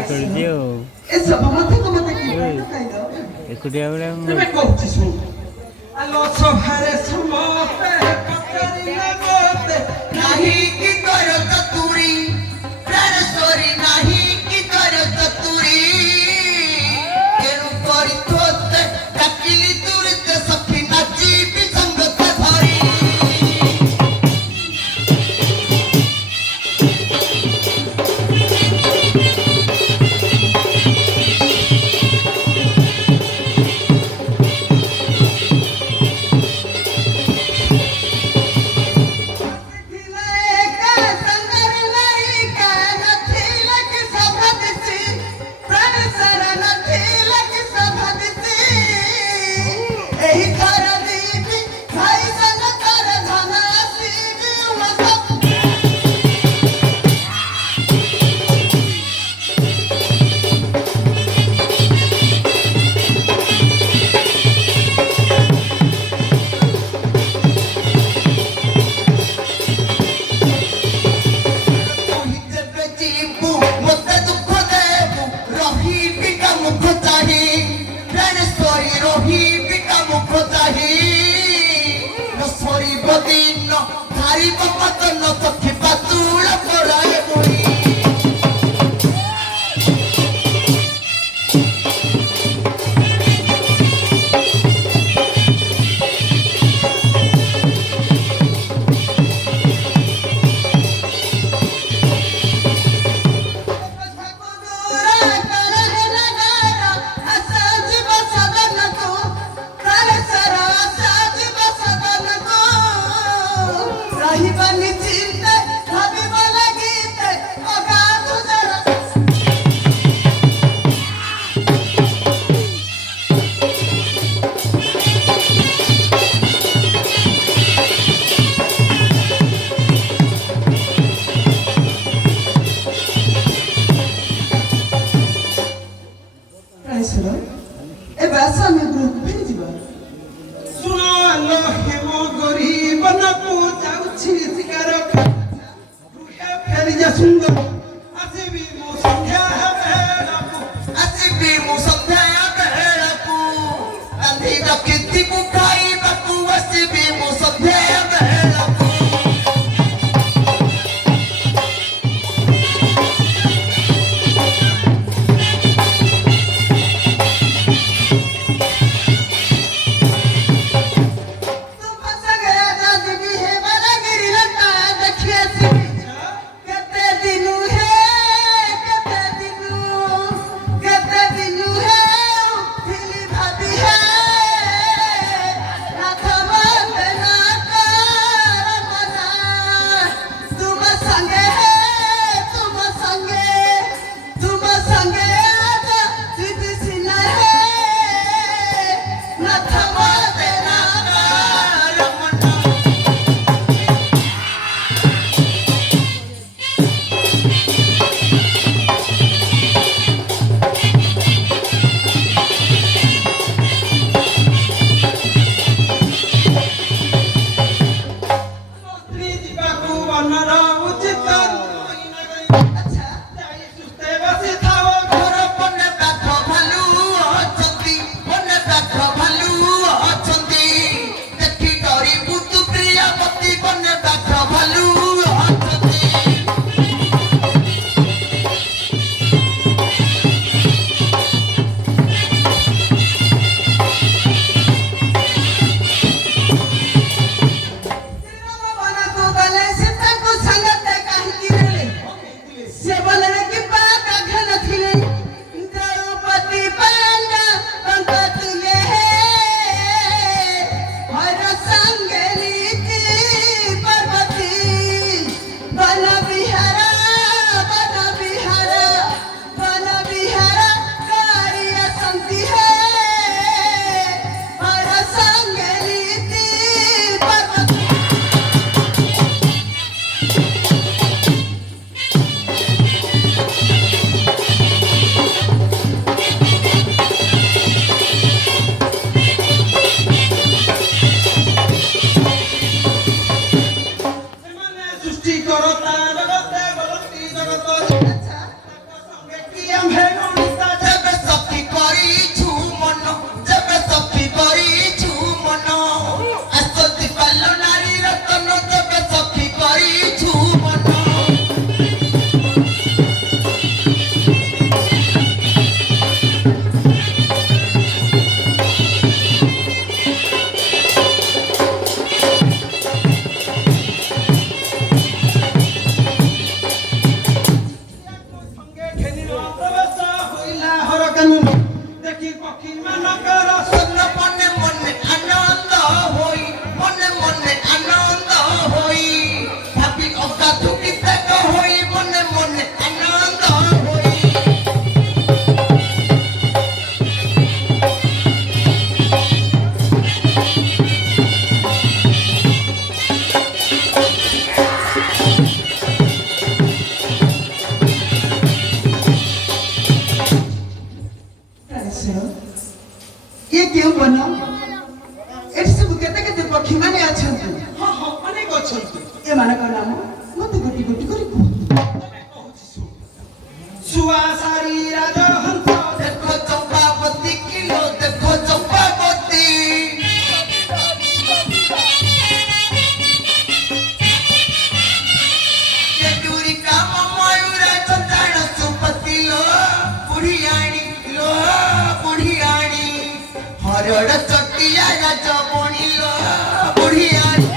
ବାହାର କରିଦିଅ ଏସବୁ ମତେ ଏକୁଟିଆ ବେଳେ ତେବେ କହୁଛି ଶୁଣ ଆଲୋ ସଭାରେ ସମସ୍ତେ ପଚାରିଲେ ମତେ ନାହିଁ କି ତୋର ଚତୁରୀ ପ୍ରାଣେଶ୍ୱରୀ ନାହିଁ କି ତୋର ଚତୁରୀ ତେଣୁ କରି ତୋତେ ଡାକିଲି ତୁରିତେ ସଖୀ ନାଚିବି ସଙ୍ଗତେ ଧରି Rahibani cinta ଏଠି ସବୁ କେତେ କେତେ ପକ୍ଷୀ ମାନେ ଅଛନ୍ତି। ହଁ ହଁ ଅନେକ ଅଛନ୍ତି। ଏମାନଙ୍କ ନାମ ମତେ ଗୋଟି ଗୋଟି କରି କୁହ। ଶୁଆ ସାରି ରାଜହଂସ ଦେଖ ଚମ୍ପାବତୀ କିଲୋ ଦେଖ ଚମ୍ପାବତୀ କେଡୁରି କାମ ମୟୂର ଚନ୍ଦାଣ ସୁପତି लो ବୁଢିଆଣୀ ହରଡ଼ ଚଟିଆ ରାଜ ବଣି लो ବୁଢିଆଣୀ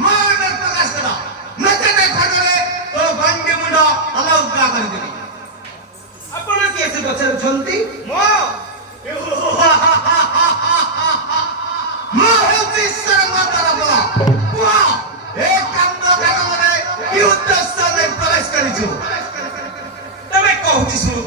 ମୋର ପ୍ରକାଶ କର ମତେ ଦେଖରେ ଓ ଗଣ୍ଡି ମୁଣ୍ଡ ଅଲଗା କରିଦେବି। ଆପଣ କିଏ ସେ ପଚାରୁଛନ୍ତି? ମୁଁ ହେଉଛି ଈଶ୍ୱରଙ୍କ ତରଫ। କୁହ ଏ କାନ୍ଦ କାନରେ କି ଉଦ୍ଦେଶ୍ୟ ନେଇ ପ୍ରବେଶ କରିଛୁ? ତମେ କହୁଛି ଶୁଣ।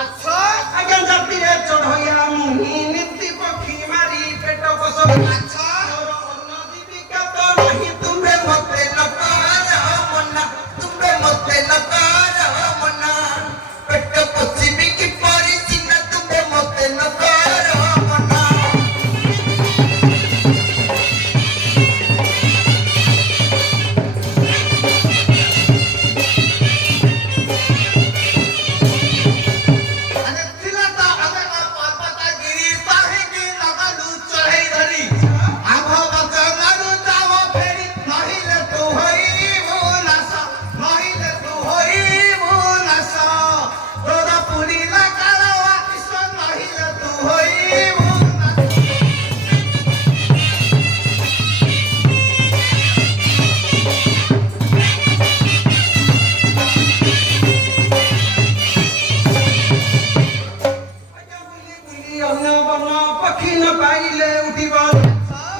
ଆଚ୍ଛା ଆଜ୍ଞା ଜାତିରେ ଚଢ଼ଇଆ ମୁହିଁ ନୀତି ପକ୍ଷୀ ମାରି ପେଟ ପୋଷ। ଆଚ୍ଛା ମୋର ଅନ୍ନ ଜୀବିକା ତ ନାହିଁ ତୁମେ ମତେ ନକର ମନା, ତୁମେ ମତେ ନକର ମନା। ପେଟ ପୋଷିବି କିପରି ସିନା ତୁମେ ମତେ ନକର ମନା। ଆରେ ଥିଲା ତ ଆମେ ପର୍ବତଗିରି କାହିଁକି ଲଗାଲୁ ଚଢ଼େଇ ଧରି ଆମ୍ଭ ବଚନରୁ ଯାଅ ଫେରି ନହିଲେ ତୁ ହୋଇବୁ ନାଶ, ନହିଲେ ତୁ ହୋଇବୁ ନାଶ। ତୋର ପୁରିଲା କାଳ ଆକିଶ ନହିଲେ ତୁ ହୋଇବୁ ନାଶ। ଆଜ୍ଞା ବୁଲି ବୁଲି ଅନ୍ନ ବନ ପକ୍ଷୀ ନ ପାଇଲେ ଉଠିବ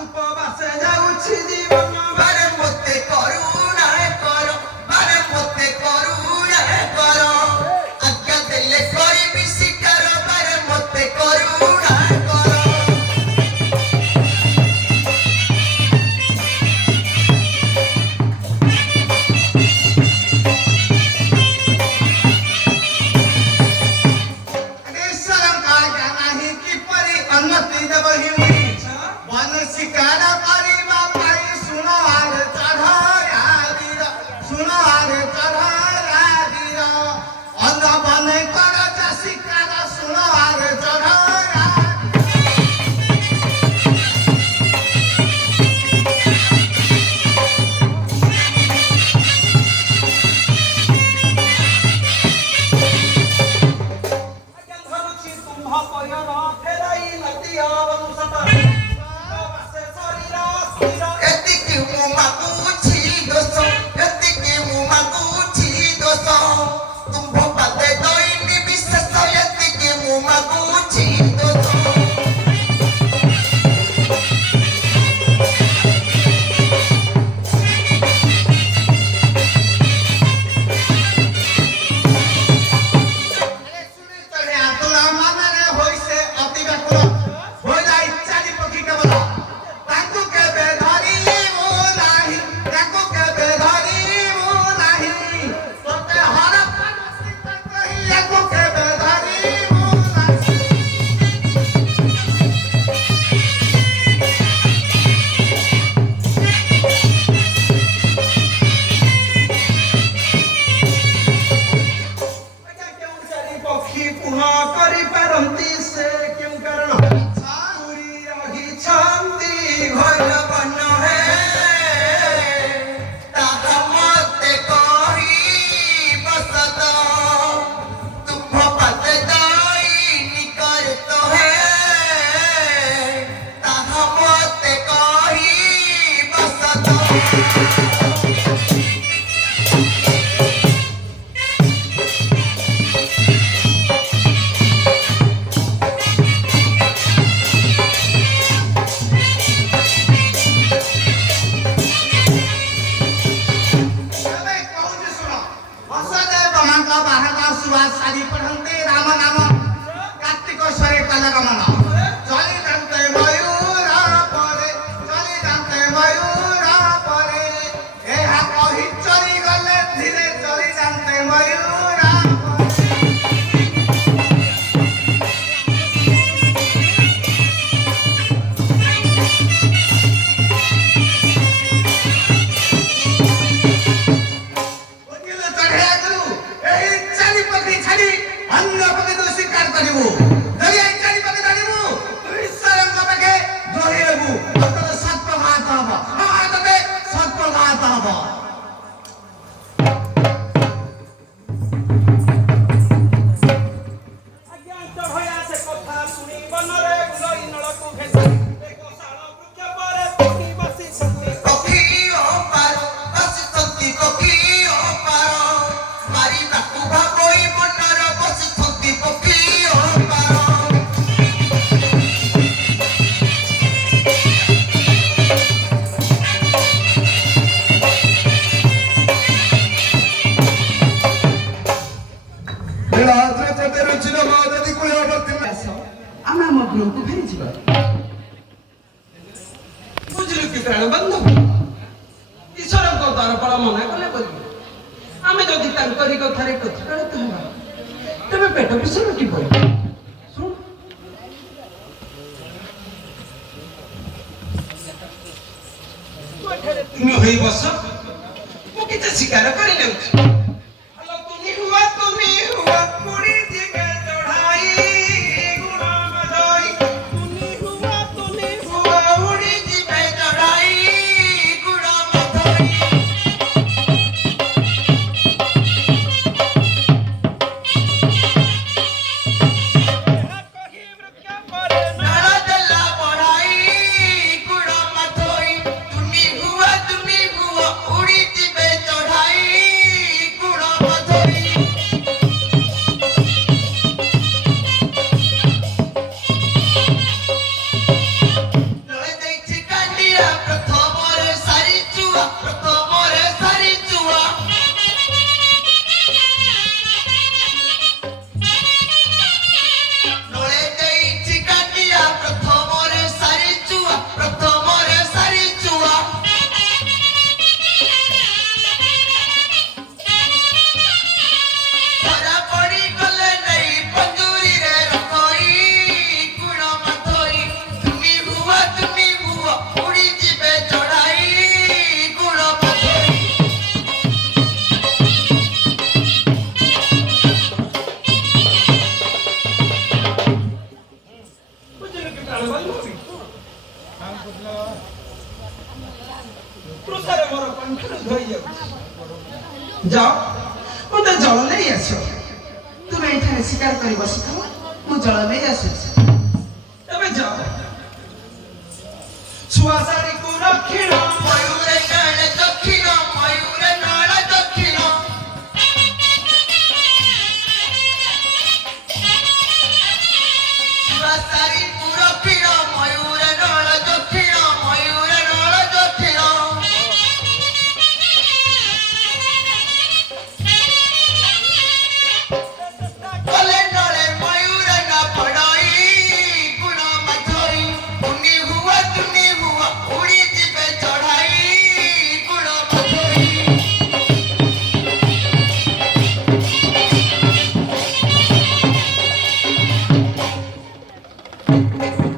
ଉପବାସେ ଯାଉଛି ଜୀବନ। ବାରେ ମତେ କରୁଣା କର, ବାରେ ମତେ କରୁଣା କର। ଆଜ୍ଞା ଦେଲେ କରିବି ଶିକାର, ବାରେ ମତେ କରୁଣା କର। ଈଶ୍ୱରଙ୍କ ଆଜ୍ଞା ନାହିଁ କିପରି ଉନ୍ନତି ଦେବ ହିମୁନି। ବନ ଶିକାର କରିବା ପାଇଁ ଶୁଣ ଆରେ ଚଢ଼ାର, ଶୁଣ ଆରେ ଚଢ଼ାର। ଅନ୍ନ ବନେ କର ଯା ଶିକାର, ଶୁଣ ଆରେ ଚଢ଼ାର। ଆଜ୍ଞା ଧରୁଛି ତୁମ୍ଭ ପୟର ଫେରାଇ ନଦୀ ଅବରୁଷଟ। ଉପବାସେ ଶରୀର ସ୍ଥିର। ଏତିକି ମୁଁ ମାଗୁଛି ଦୋଷ, ଏତିକି ମୁଁ ମାଗୁଛି ଦୋଷ। ତୁମ୍ଭ ପାଦେ ଦଇନି ବିଶେଷ, ଏତିକି ମୁଁ ମାଗୁଛି ଦୋଷ। ଆଜ୍ଞା କେଉଁ ଚାରି ପକ୍ଷୀ ପୁନଃ କରିପାରନ୍ତି ସେ କେଉଁ କାରଣ? ପୁରୀ ରହିଛନ୍ତି ଘର ବନ ହେ। ତାହା ମତେ କହିବ ସତ, ତୁମ୍ଭ ପାଦେ ଦଇନି କରିତ ହେ। ତାହା ମତେ କହିବ ସତ। ଏବେ କହୁଛି ଶୁଣ। ବସୁଦେବ ମହାଙ୍କ ବାହାକ ସୁବାସ ସାରି ପଢ଼ନ୍ତେ ରାମ ନାମ, କାର୍ତ୍ତିକେଶ୍ୱରୀ କଲ ଗମନ। ଚଳି ଯାନ୍ତେ ମୟୂର ପରେ, ଚଳି ଯାନ୍ତେ ମୟୂର ପରେ। ଏହା କହି ଚଳି ଗଲେ ଧୀରେ, ଚଳି ଯାନ୍ତେ ମୟୂର ପରେ। ବୁଝିଲୁ ଚଢ଼େଇଆକୁ? ଏହି ଚାରି ପକ୍ଷୀ ଛାଡ଼ି ଅନ୍ୟ ପକ୍ଷୀ ତୁ ଶିକାର କରିବୁ। ଯଦି ଏହି ଚାରି ପକ୍ଷୀ ଧରିବୁ, ତୁ ଈଶ୍ୱରଙ୍କ ପାଖେ ଦ୍ରୋହୀ ହେବୁ। ତୋର ସର୍ପଘାତ ହବ, ତୋତେ ସର୍ପଘାତ ହବ। ଦ୍ୱାରପାଳ ମନା କଲେ ବୋଲି ଆମେ ଯଦି ତାଙ୍କରି କଥାରେ କଥାକାଳିତ ହେବା ତେବେ ପେଟ ପୋଷଣ କିପରି? ଶୁଣ তুমি হই বস ମୁଁ କିଛି ଶିକାର କରି ନେଉଛି ହଲୋ তুমি হুয়া পুরি দিকে চড়াই গুণ মদই তুমি হুয়া উড়ি দিকে চড়াই গুণ মদই যাও মতে জল নেই আস তুমি এখানে শিকার করে বসে থাকো মু জল নেই আসুছি তবে যাও সুয়াসা